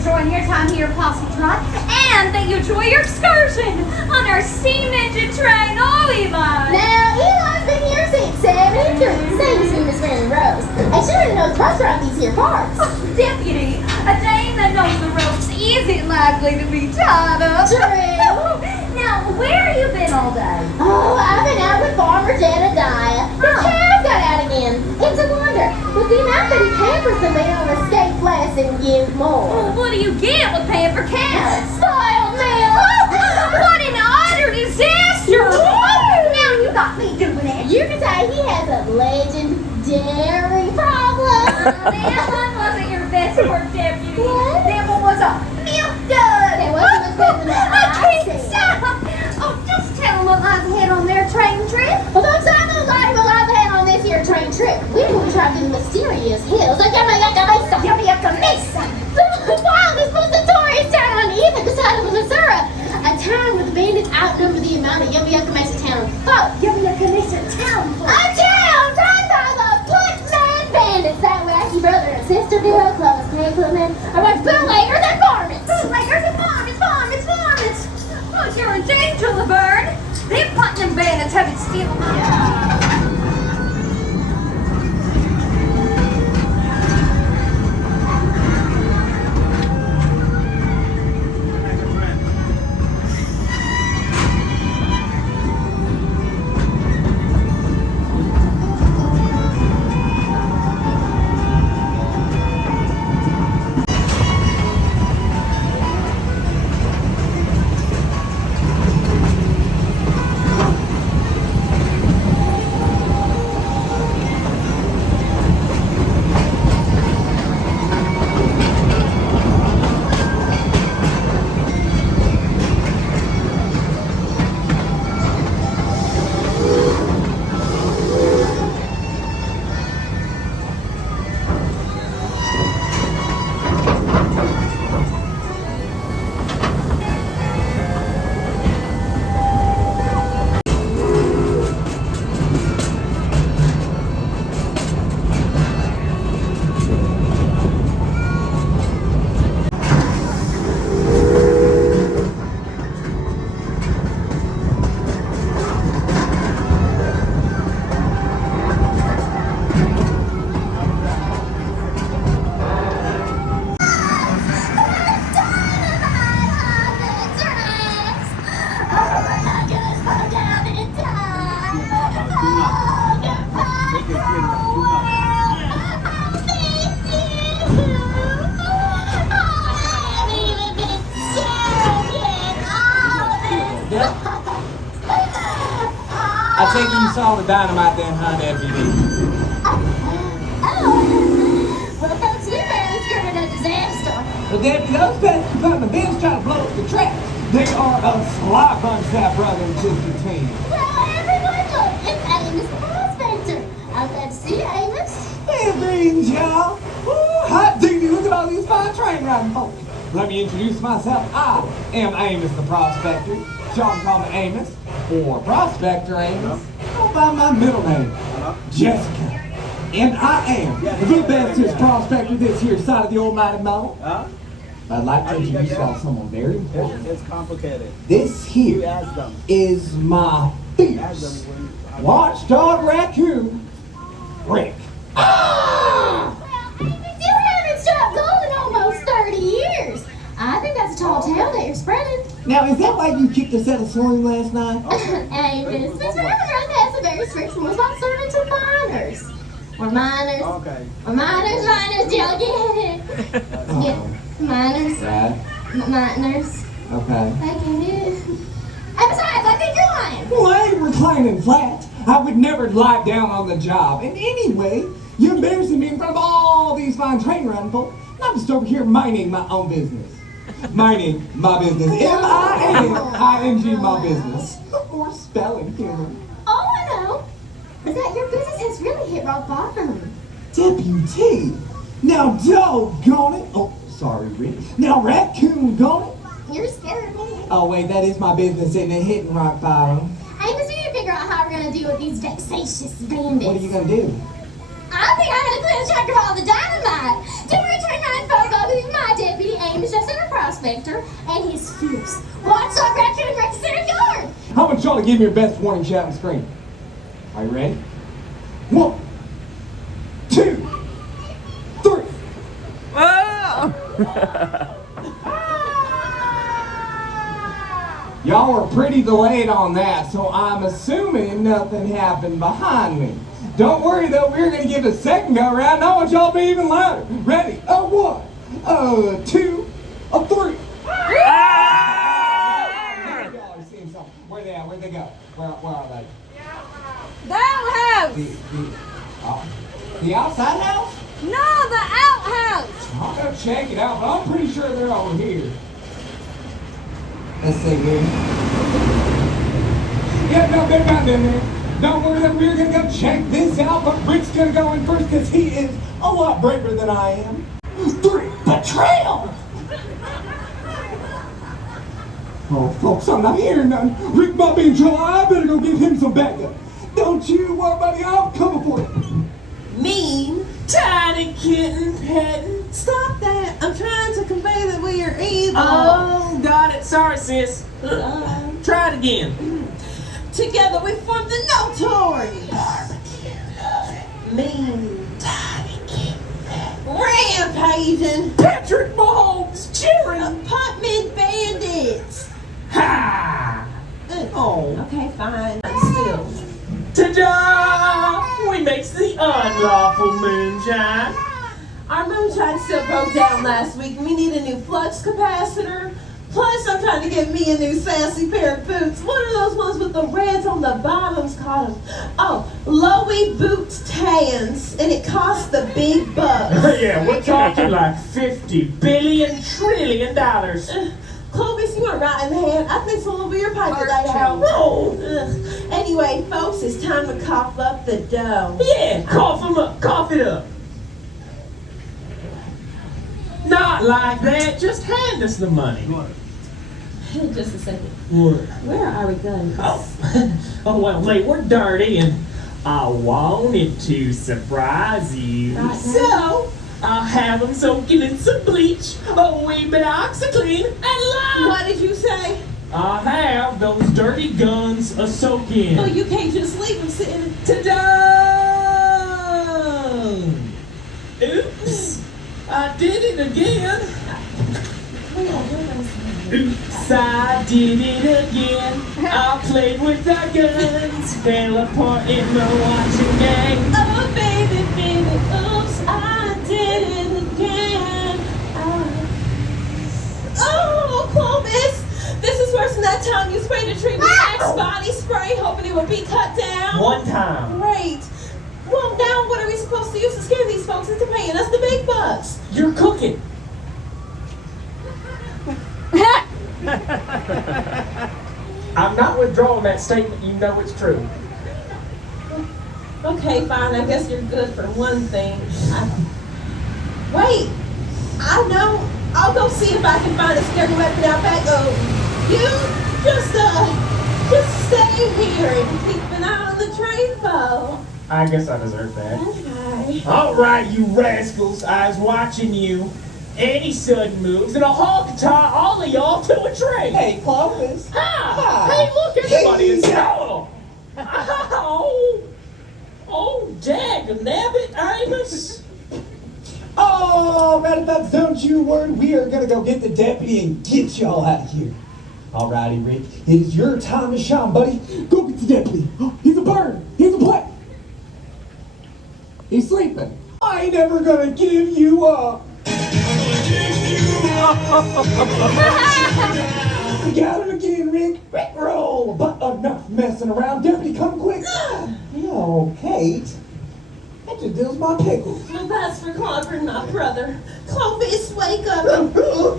enjoying your time here, Posse Trot, and that you enjoy your excursion on our steam engine train, Eli. Now, Eli's been here since 73, same as me, Miss Mary Rose. And she really knows the ropes around these here parts. Oh, Deputy, a dame that knows the ropes isn't likely to be tied up. True. Now, where have you been all day? Oh, I've been out with Farmer Jedediah. His calf got out again. It's a wonder. With the amount that he pampers them, they don't escape less and give more. Well, what do you get with pamper cows? Spoiled milk. What an utter disaster! Now you got me doing it. You can say he has a legendary problem. That one wasn't your best work, Deputy. What? That one was a milk dud. That wasn't as good as that. I can't stop. Oh, just tell them what lies ahead on their train trip. Well, don't say no lie about what I had on this here train trip. We will be trapped in the mysterious hills of Yumma Yucca Mesa. Yumma Yucca Mesa. The wildest, most notorious town on the eastern side of Missouri. A town where the bandits outnumber the amount of Yumma Yucca Mesa town folk. Yumma Yucca Mesa town. A town run by the Putman Bandits. That wacky brother and sister duo, Clovis and Putman, are both bootleggers and varmints. Bootleggers and varmints. Oh, you're in danger, Laverne. Them Putman Bandits have been stealing my I take it you saw the dynamite then, huh, Deputy? Well, folks, we barely skirted a disaster. Well, Deputy, those pesky Putman Bandits trying to blow up the track. They are a sly bunch, that brother and sister team. Well, everyone, look, it's Amos the Prospector. I'm glad to see you, Amos. Hey, greetings, y'all. Ooh, hot diggity, look at all these fine train riding folks. Let me introduce myself. I am Amos the Prospector. Y'all can call me Amos or Prospector Amos. Go by my middle name, Jessica. And I am the bestest prospector this here side of the almighty mountain. I'd like to introduce y'all someone very important. It's complicated. This here is my fierce watchdog raccoon, Rick. Well, Amos, you haven't stopped going in almost 30 years. I think that's a tall tale that you're spreading. Now, is that why you kicked us out of saloon last night? Amos, Miss Laverne has some very strict rules about serving to minors. We're minors. Okay. We're minors, do y'all get it? Yeah, minors. Right. Minors. Okay. I get it. And besides, I think you're lying. Well, I ain't reclining flat. I would never lie down on the job. And anyway, you're embarrassing me in front of all these fine train riding folk. And I'm just over here minding my own business. Minding my business. M-I-N-I-N-G, my business. Or spelling humor. All I know is that your business has really hit rock bottom. Deputy! Now doggone it! Oh, sorry, Rick. Now Raccoon gone it! You're scaring me. Oh wait, that is my business, isn't it? Hitting rock bottom. Amos, we need to figure out how we're going to deal with these vexatious bandits. What are you gonna do? I think I'm going to clear the track of all the dynamite. To return 9 folk, I'll be my deputy name is just a prospector, and he's fierce. What's up, Raccoon wrecks their yard? How about y'all to give me your best warning shout and scream? Are you ready? 1, 2, 3. Y'all were pretty delayed on that, so I'm assuming nothing happened behind me. Don't worry though, we're gonna give it a second go around. I want y'all to be even louder. Ready? A 1, a 2, a 3. Y'all are seeing something. Where they at? Where'd they go? Where are they? The outhouse! The outside house? No, the outhouse! I'll go check it out, but I'm pretty sure they're over here. Let's see here. Yeah, no, they're not in there. Don't worry, that we're gonna go check this out, but Rick's gonna go in first because he is a lot braver than I am. 3, betrayal! Oh, folks, I'm not hearing nothing. Rick might be in trouble. I better go give him some backup. Don't you worry, buddy. I'm coming for you. Mean, tiny kitten petting. Stop that. I'm trying to convey that we are evil. Oh, got it. Sorry, sis. Try it again. Together we form the notorious. Mean, tiny kitten petting. Rampaging. Patrick Mahomes cheering. Putman Bandits. Ha! Oh. Okay, fine. Still. Ta-da! We makes the unlawful moonshine. Our moonshine still broke down last week. We need a new flux capacitor. Plus, I'm trying to get me a new sassy pair of boots. What are those ones with the reds on the bottoms called? Oh, Lowy Boots Tans. And it costs the big bucks. Yeah, we're talking like $50 billion trillion. Clovis, you weren't right in the head. I think someone will be your pipe laid out. No! Anyway, folks, it's time to cough up the dough. Yeah, cough 'em up, cough it up. Not like that, just hand us the money. Just a second. What? Where are we going? Oh, well, they were dirty and I wanted to surprise you. Right. So, I'll have them soaking in some bleach, a wee bit of OxyClean, and lime. What did you say? I have those dirty guns a soak in. Oh, you can't just leave them sitting. Ta-da! Oops! I did it again. Oops, I did it again. I played with the guns, fell apart in my watching game. Oh, baby, baby, oops, I did it again. Oh, Clovis, this is worse than that time you sprayed a tree with Axe body spray, hoping it would be cut down. One time. Great. Well, now what are we supposed to use to scare these folks into paying us the big bucks? You're cooking. I'm not withdrawing that statement. You know it's true. Okay, fine. I guess you're good for one thing. Wait. I know. I'll go see if I can find a scary weapon out back. Oh, you just stay here and keep an eye on the train bow. I guess I deserve that. Okay. All right, you rascals. I was watching you. Any sudden moves, and I'll tie all of y'all to a train. Hey, Clovis. Hi. Hey, look, everybody is down. Oh, dag-nabbit, Amos. Oh, matter of fact, don't you worry. We are gonna go get the deputy and get y'all out of here. Alrighty, Rick. It is your time to shine, buddy. Go get the deputy. He's a bird. He's a play. He's sleeping. I ain't never gonna give you up. You got it again, Rick. Rick roll. But enough messing around. Deputy, come quick. Yo, Kate. That just deals my pickles. Well, that's for clobbering my brother. Clovis, wake up. Okay.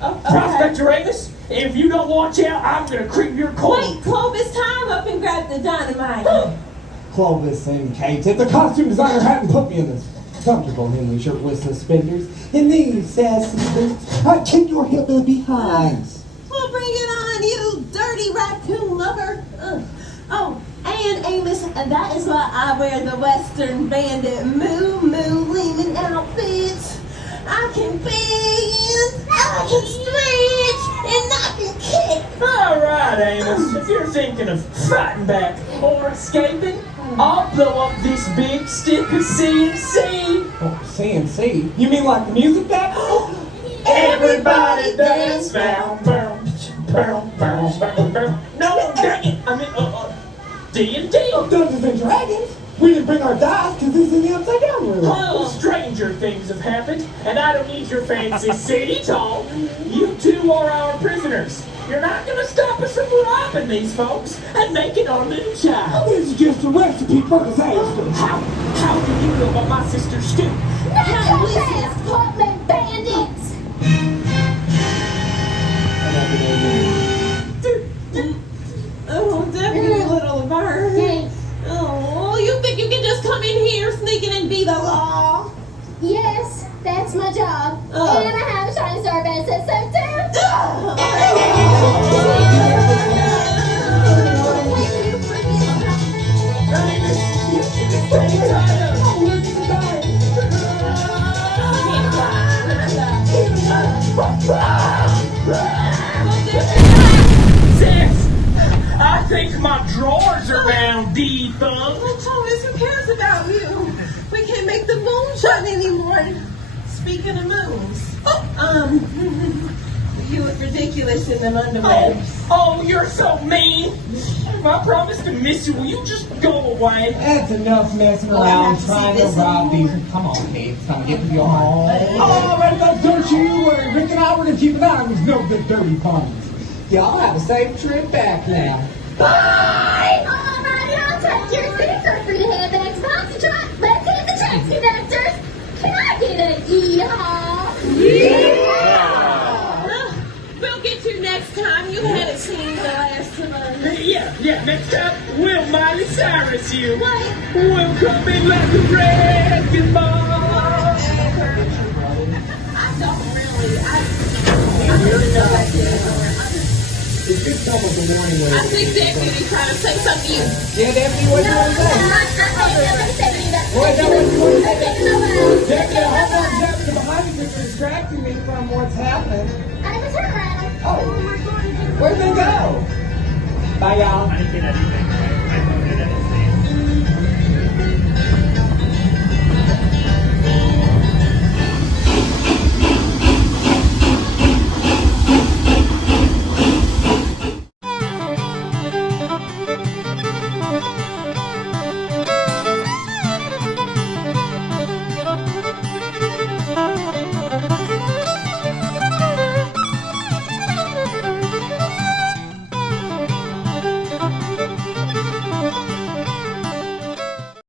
Prospector Amos, if you don't watch out, I'm gonna creep your corner. Wait, Clovis, tie him up and grab the dynamite. Clovis and Kate, if the costume designer hadn't put me in this comfortable Henley shirt with suspenders and these sassy boots, I'd kick your hillbilly behinds. Well, bring it on, you dirty raccoon lover. Oh, and Amos, that is why I wear the Western Bandit Moo Moo Lehman outfits. I can bend, I can stretch, and I can kick. All right, Amos. If you're thinking of fighting back or escaping, I'll blow up this big stick of CNC. Oh, CNC? You mean like the music that? Everybody dance now. No, dang it. I mean, D&D. Oh, Dungeons and Dragons? We didn't bring our dice because this is the upside down room. Well, stranger things have happened, and I don't need your fancy city talk. You two are our prisoners. You're not going to stop us from robbing these folks and making our moonshine. This is just a recipe for disaster. How do you know about my sister's stew? Now this is Putman Bandits. Oh, Deputy Laverne. Hey, Oh, you think you can just come in here sneaking and be the law? yes, that's my job. Oh. And I have a shiny star that says so too. Sis, I think my drawers are now defunct. Well, Thomas, who cares about you? We can't make the moonshine anymore. Speaking of moons, you look ridiculous in them underwear. Oh, you're so mean. I promise to miss you. Will you just go away? That's enough messing Well, I around have to trying see to this. rob these. Come on, Kate. It's time to get to your home. All right, folks, don't you worry. Rick and I were going to keep an eye on these no good dirty parties. Y'all have a safe trip back now. Bye! Alrighty, I'll take your seat. Feel free to head the next box truck. Let's hit the tracks, conductors. Can I get an yeehaw? We'll get you next time. You had it seen the last time. Yeah, next time we'll Miley Cyrus you. We'll come in like a wrecking ball. I don't really. I really know that kid. It could come with a warning I label. think Deputy trying to say something to you. Yeah, Deputy, what you want to say? What you want to say? Deputy, hold on, Deputy, behind you because you're distracting me from what's happening. Oh, where'd they go? Bye, y'all. I didn't get anything. I didn't get anything.